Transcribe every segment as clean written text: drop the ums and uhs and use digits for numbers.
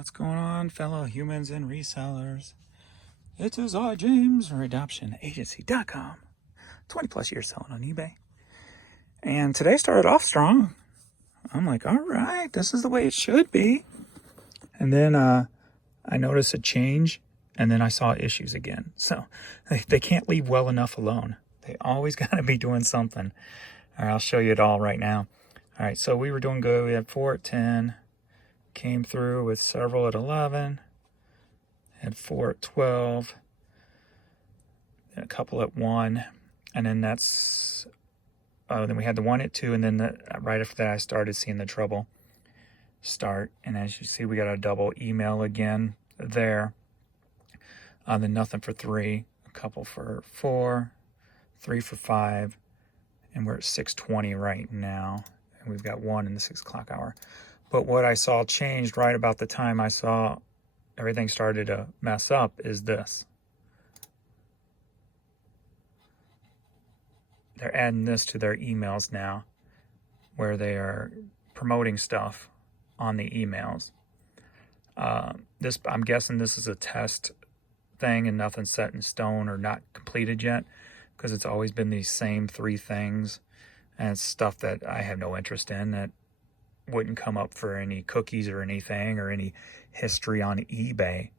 What's going on, fellow humans and resellers? It is I, James, RedoptionAgency.com. 20 plus years selling on eBay. And today started off strong. I'm like, all right, this is the way it should be. And then I noticed a change, and then I saw issues again. So they can't leave well enough alone. They always got to be doing something. All right, I'll show you it all right now. All right, so we were doing good. We had 4 at 10. Came through with several at 11. Had 4 at 12. A couple at 1. And then that's... then we had the 1 at 2. And then right after that, I started seeing the trouble start. And as you see, we got a double email again there. Then nothing for 3. A couple for 4. 3 for 5. And we're at 6:20 right now. And we've got 1 in the 6 o'clock hour. But what I saw changed right about the time I saw everything started to mess up is this. They're adding this to their emails now, where they are promoting stuff on the emails. I'm guessing this is a test thing and nothing set in stone or not completed yet, because it's always been these same 3 things, and it's stuff that I have no interest in, that wouldn't come up for any cookies or anything or any history on eBay.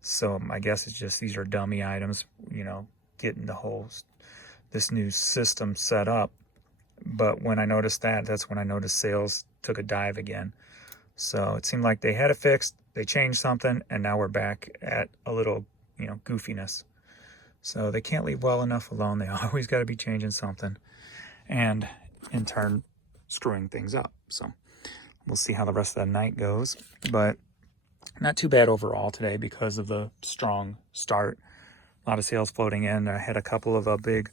So I guess it's just these are dummy items, getting this new system set up. But when I noticed that's when I noticed sales took a dive again. So it seemed like they had it fixed, they changed something, and now we're back at a little, goofiness. So they can't leave well enough alone. They always got to be changing something, and in turn screwing things up. So we'll see how the rest of the night goes, but not too bad overall today because of the strong start. A lot of sales floating in. I had a couple of big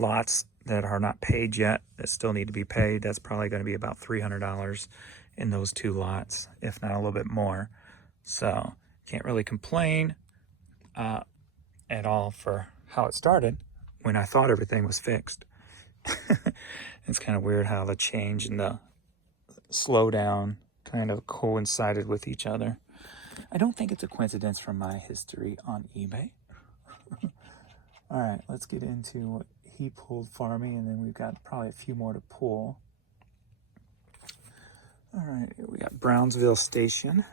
lots that are not paid yet that still need to be paid. That's probably going to be about $300 in those 2 lots, if not a little bit more. So can't really complain at all for how it started when I thought everything was fixed. It's kind of weird how the change and the slowdown kind of coincided with each other. I don't think it's a coincidence from my history on eBay. All right, let's get into what he pulled for me, and then we've got probably a few more to pull. All right, we got Brownsville Station,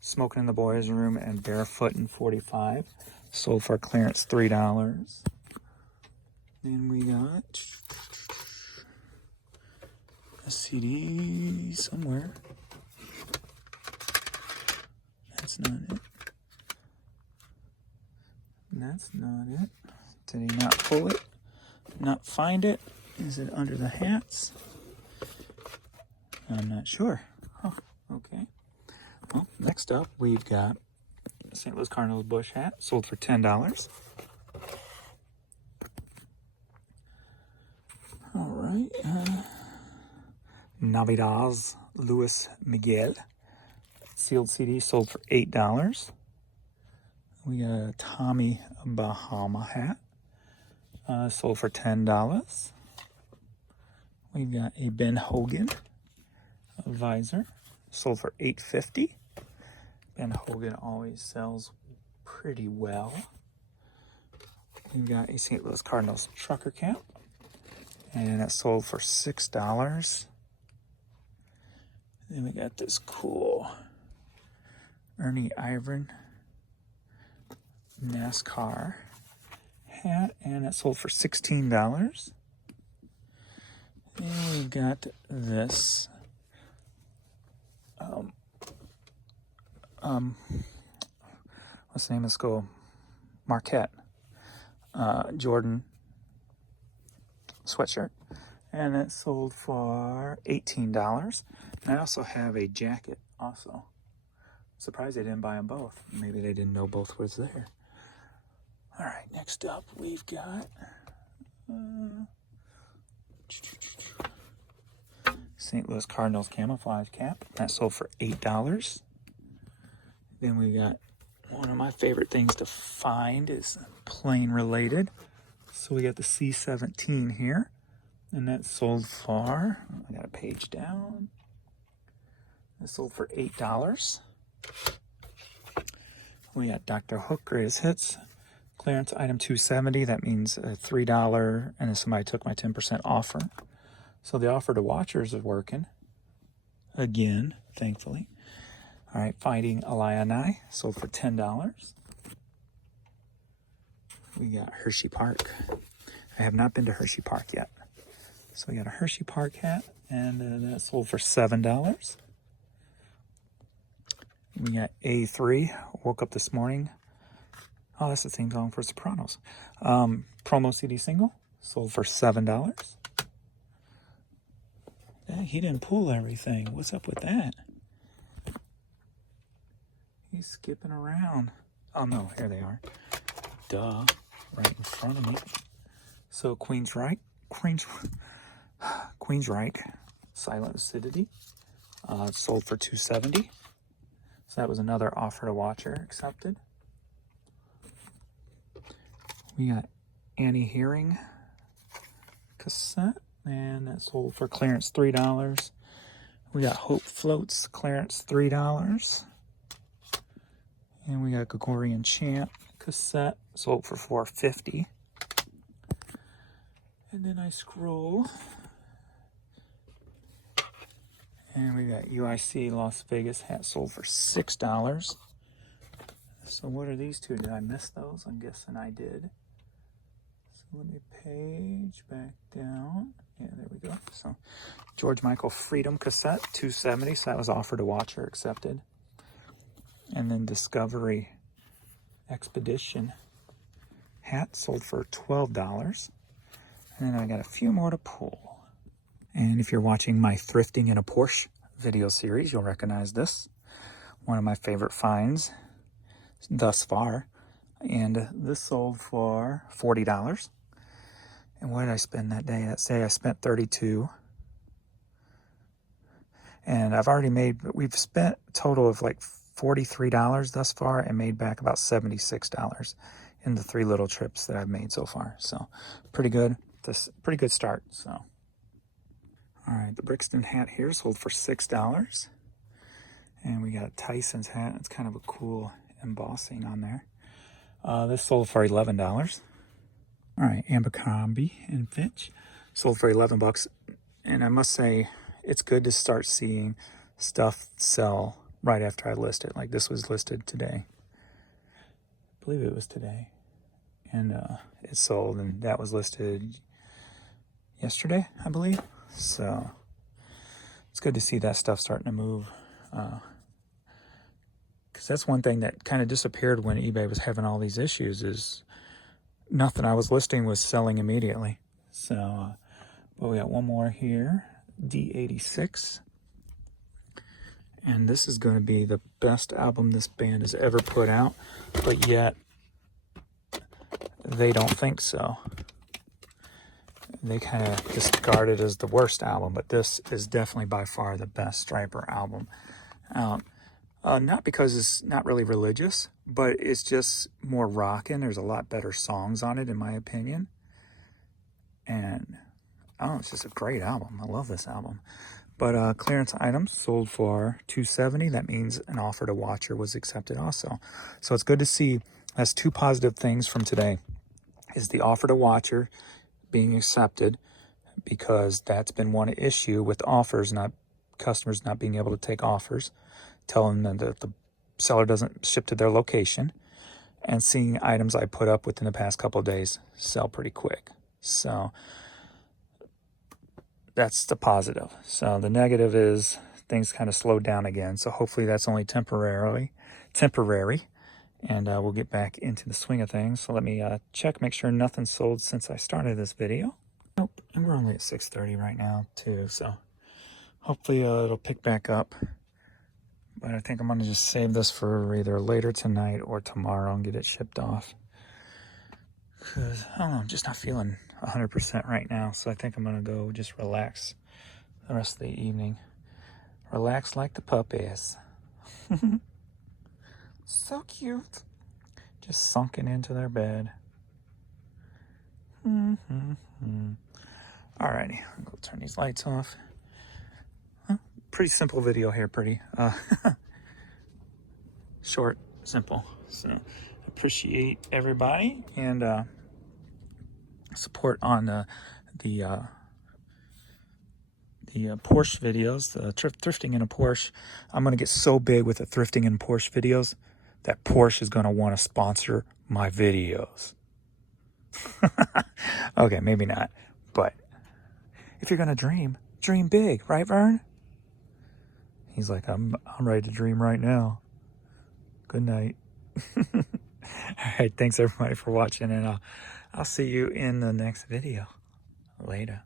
Smoking in the Boys Room, and Barefoot in 45. Sold for clearance $3. Then we got a CD somewhere. That's not it. That's not it. Did he not pull it? Not find it? Is it under the hats? I'm not sure. Huh, okay. Well, next up, we've got St. Louis Cardinals bush hat, sold for $10. All right. Navidad Luis Miguel sealed CD, sold for $8. We got a Tommy Bahama hat, sold for $10. We've got a Ben Hogan visor, sold for $8.50. Ben Hogan always sells pretty well. We've got a St. Louis Cardinals trucker cap, and that sold for $6. Then we got this cool Ernie Ivan NASCAR hat, and that sold for $16. And we've got this what's the name of the school? Marquette Jordan sweatshirt, and it sold for $18. And I also have a jacket also. Surprised they didn't buy them both. Maybe they didn't know both was there. All right, next up we've got St. Louis Cardinals camouflage cap. That sold for $8. Then we got one of my favorite things to find is plane related. So we got the C-17 here, and that sold for, I got a page down. It sold for $8. We got Dr. Hook, Greatest Hits. Clearance item 270. That means a $3, and then somebody took my 10% offer. So the offer to watchers is working. Again, thankfully. All right, Fighting Illini, sold for $10. We got Hershey Park. I have not been to Hershey Park yet. So we got a Hershey Park hat, and that sold for $7. We got A3. Woke up this morning. Oh, that's the theme song for Sopranos. Promo CD single, sold for $7. Yeah, he didn't pull everything. What's up with that? He's skipping around. Oh no, here they are. Duh, right in front of me. So Queensryche, Silent Acidity, sold for $270. So that was another offer to watcher accepted. We got Annie Hearing cassette, and that sold for clearance $3. We got Hope Floats, clearance $3. And we got Gregorian Chant cassette, sold for $4.50. And then I scroll, and we got UIC Las Vegas hat, sold for $6. So what are these two? Did I miss those? I'm guessing I did. So let me page back down. Yeah, there we go. So George Michael Freedom cassette, $270. So that was offered to watcher, accepted. And then Discovery Expedition hat, sold for $12. And then I got a few more to pull. And if you're watching my Thrifting in a Porsche video series, you'll recognize this. One of my favorite finds thus far. And this sold for $40. And what did I spend that day? That day I spent $32. And we've spent a total of like $43 thus far and made back about $76 in the 3 little trips that I've made so far. So pretty good. Pretty good start. So, all right, the Brixton hat here sold for $6. And we got Tyson's hat. It's kind of a cool embossing on there. This sold for $11. All right, Abercrombie and Fitch sold for $11. And I must say, it's good to start seeing stuff sell right after I list it. Like this was listed today. I believe it was today. And it sold, and that was listed yesterday, I believe. So it's good to see that stuff starting to move. Because that's one thing that kind of disappeared when eBay was having all these issues, is nothing I was listing was selling immediately. So, but we got one more here, D86. And this is going to be the best album this band has ever put out, but yet they don't think so. They kind of discard it as the worst album, but this is definitely by far the best Stryper album out. Not because it's not really religious, but it's just more rockin'. There's a lot better songs on it, in my opinion. And, it's just a great album. I love this album. But clearance items sold for $270. That means an offer to watcher was accepted also. So it's good to see. That's 2 positive things from today. Is the offer to watcher being accepted, because that's been one issue with offers, customers not being able to take offers, telling them that the seller doesn't ship to their location, and seeing items I put up within the past couple of days sell pretty quick. So that's the positive. So the negative is things kind of slowed down again. So hopefully that's only temporary, and we'll get back into the swing of things. So let me check, make sure nothing's sold since I started this video. Nope, and we're only at 6:30 right now too, so hopefully it'll pick back up. But I think I'm gonna just save this for either later tonight or tomorrow and get it shipped off. Cause I don't know, I'm just not feeling 100% right now, so I think I'm gonna go just relax the rest of the evening. Relax like the puppies. So cute. Just sunken into their bed. Alrighty, I'll go turn these lights off. Pretty simple video here, short Simple. So appreciate everybody, and support on the Porsche videos, the thrifting in a Porsche. I'm going to get so big with the thrifting in Porsche videos that Porsche is going to want to sponsor my videos. Okay, maybe not. But if you're going to dream big, right, Vern? He's like, I'm ready to dream right now. Good night. All right, thanks everybody for watching, and I'll see you in the next video. Later.